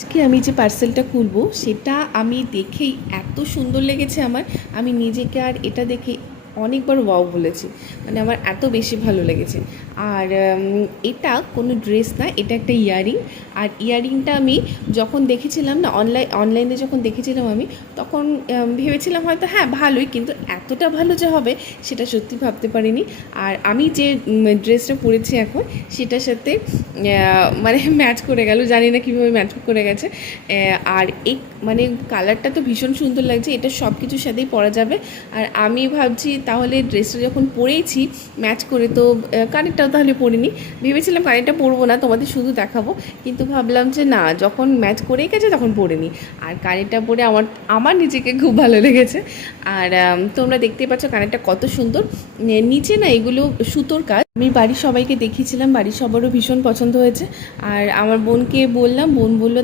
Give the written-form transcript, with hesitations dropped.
আজকে আমি যে পার্সেলটা খুলবো সেটা আমি দেখেই এত সুন্দর লেগেছে আমার। আমি নিজেকে আর এটা দেখে অনেকবার ওয়াও বলেছি, মানে আমার এত বেশি ভালো লেগেছে। আর এটা কোনো ড্রেস না, এটা একটা ইয়াররিং। আর ইয়াররিংটা আমি যখন দেখেছিলাম না, অনলাইনে যখন দেখেছিলাম আমি, তখন ভেবেছিলাম হয়তো হ্যাঁ ভালোই, কিন্তু এতটা ভালো যে হবে সেটা সত্যি ভাবতে পারিনি। আর আমি যে ড্রেসটা পরেছি এখন সেটার সাথে মানে ম্যাচ করে গেল, জানি না কীভাবে ম্যাচ করে গেছে। আর এই মানে কালারটা তো ভীষণ সুন্দর লাগছে, এটা সব কিছুর সাথেই পরা যাবে। আর আমি ভাবছি তাহলে ড্রেসটা যখন পরেইছি ম্যাচ করে, তো কানেরটাও তাহলে পরিনি। ভেবেছিলাম কানেরটা পরবো না, তোমাদের শুধু দেখাবো, কিন্তু ভাবলাম যে না, যখন ম্যাচ করেই গেছে তখন পরে নিই। আর কানেরটা পরে আমার আমার নিজেকে খুব ভালো লেগেছে। আর তোমরা দেখতেই পাচ্ছ কানেরটা কত সুন্দর। নিচে না এগুলো সুতোর কাজ। আমি বাড়ির সবাইকে দেখিয়েছিলাম, বাড়ির সবারও ভীষণ পছন্দ হয়েছে। আর আমার বোনকে বললাম, বোন বলল